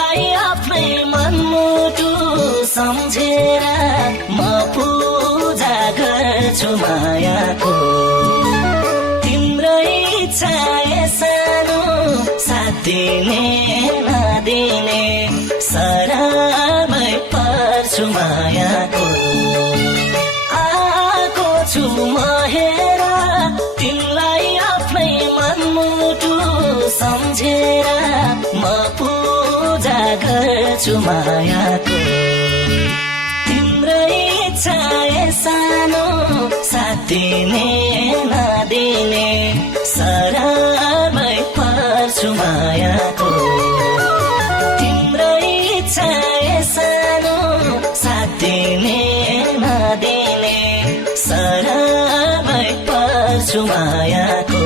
तिमीलाई आफ्नै मनमुटु सम्झेर म पूजा गर्छु मायाको। तिम्रै इच्छा सानो साथ दिने नदिने शरणमै पर्छु मायाको। आएको छु म हेर तिमीलाई आफ्नै मनमुटु सम्झेर म पूजा गर्छु मायाको। तिम्रै इच्छा सानो साथ दिने नदिने शरणमै पर्छु मायाको। तिम्रै इच्छा सानो साथ दिने नदिने शरणमै पर्छु मायाको।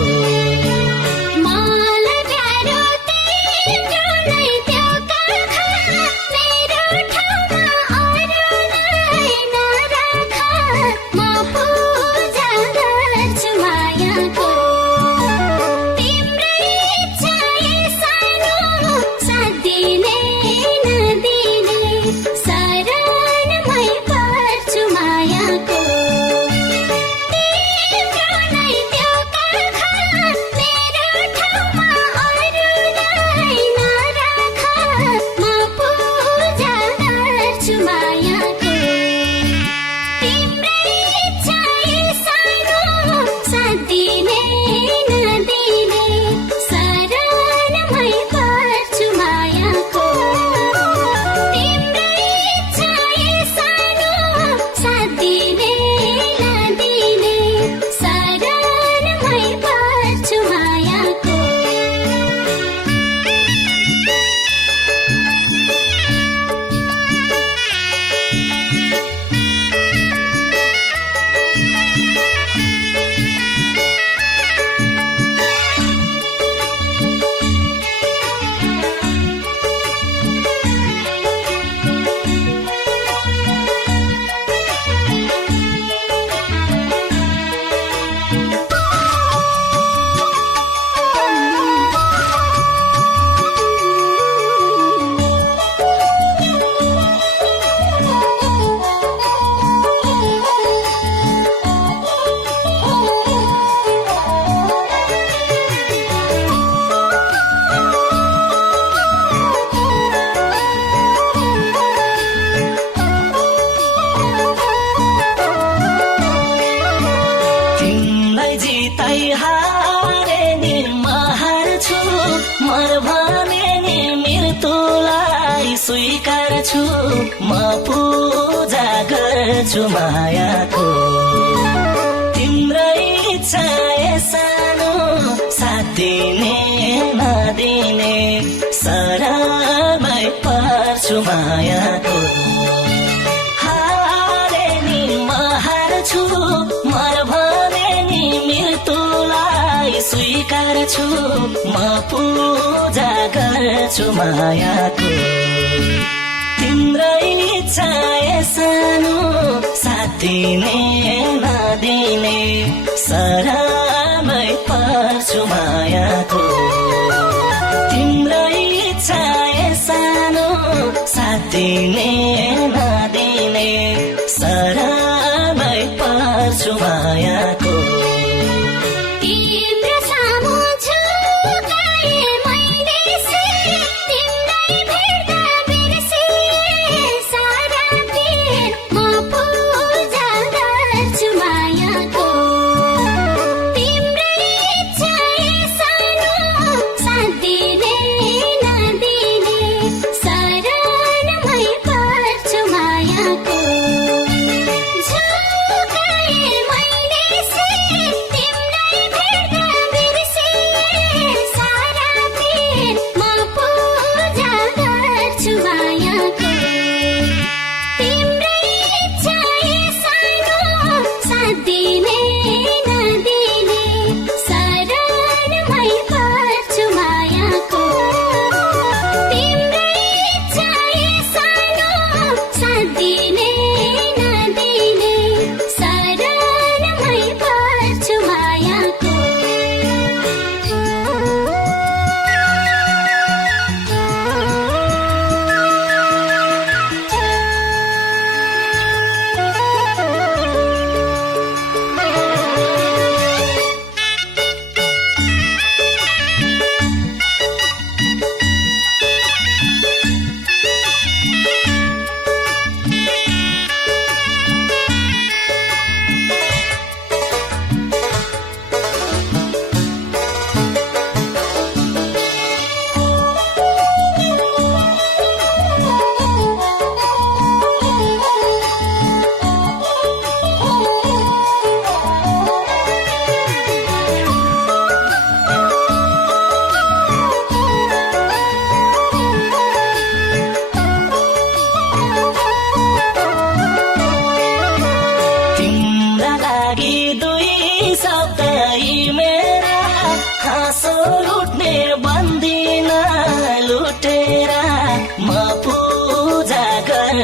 स्वीकार छु म पूजा गर्छु मायाको। तिम्रै इच्छा सानो साथ दिने नदिने शरणमै पर्छु मायाको। हारे नि म हार्छु मर भने नि मृत्युलाई स्वीकार छु म पूजा गर्छु मायाको। तिम्रै इच्छा सानो साथ दिने नदिने शरणमै पर्छु मायाको। तिम्रै इच्छा सानो साथ दिने नदिने शरणमै पर्छु मायाको। झुकाए मैले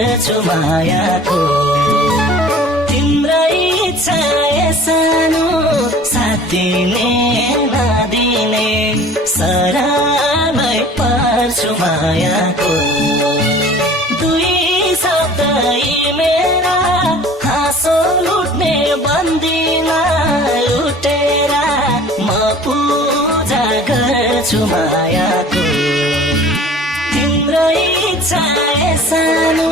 गर्छु मायाको तिम्रै इच्छा सानो साथ दिने नदिने सरामै पर्छु मायाको दुई शब्द मेरा हाँसो लुट्ने बन्दिमा लुटेर म पूजा गर्छु मायाको तिम्रै इच्छा सानो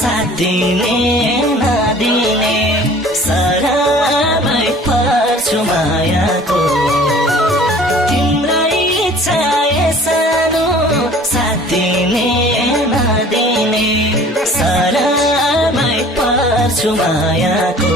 साथ दिने नदिने सरामै पर्छु मायाको तिम्रै इच्छा सानो साथ दिने नदिने सरामै पर्छु मायाको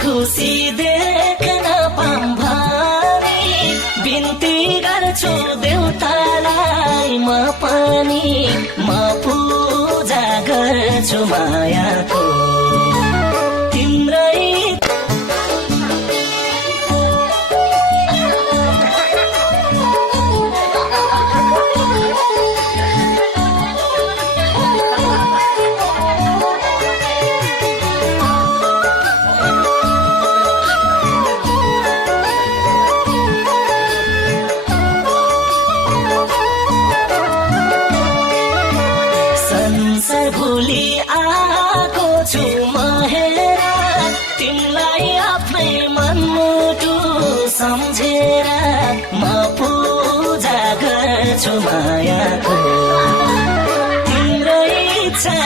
खुसी देख्न पाऊँ भनी बिन्ती गर्छु देउतालाई म पनि म पूजा गर्छु मायाको तिम्रै भुली आएको छु म हेर तिमीलाई आफ्नै मनमुटु सम्झेर म पूजा गर्छु मायाको तिम्रै इच्छा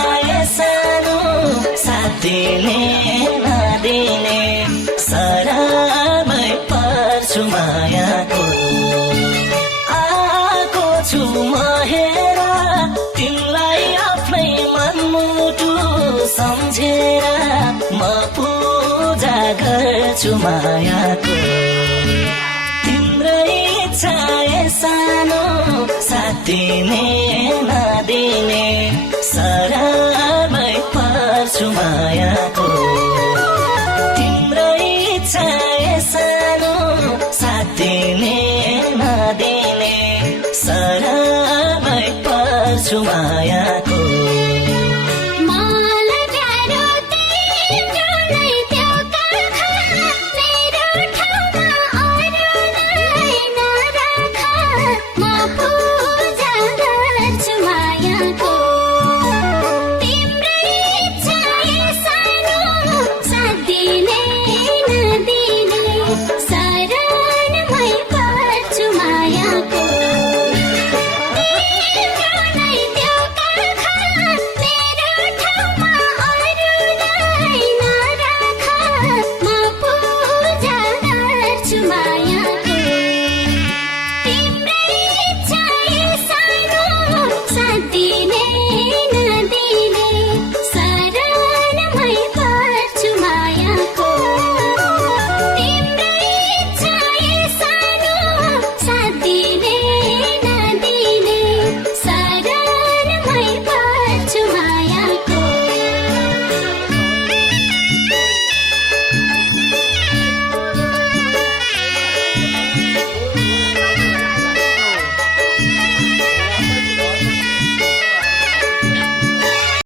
सानो साथ दिने नदिने सरामै पर्छु मायाको आएको छु म हेर तिमीलाई आफ्नै मनमुटु सम्झेर म पूजा गर्छु मायाको तिम्रै इच्छा सानो साथ दिने नदिने सरामै पर्छु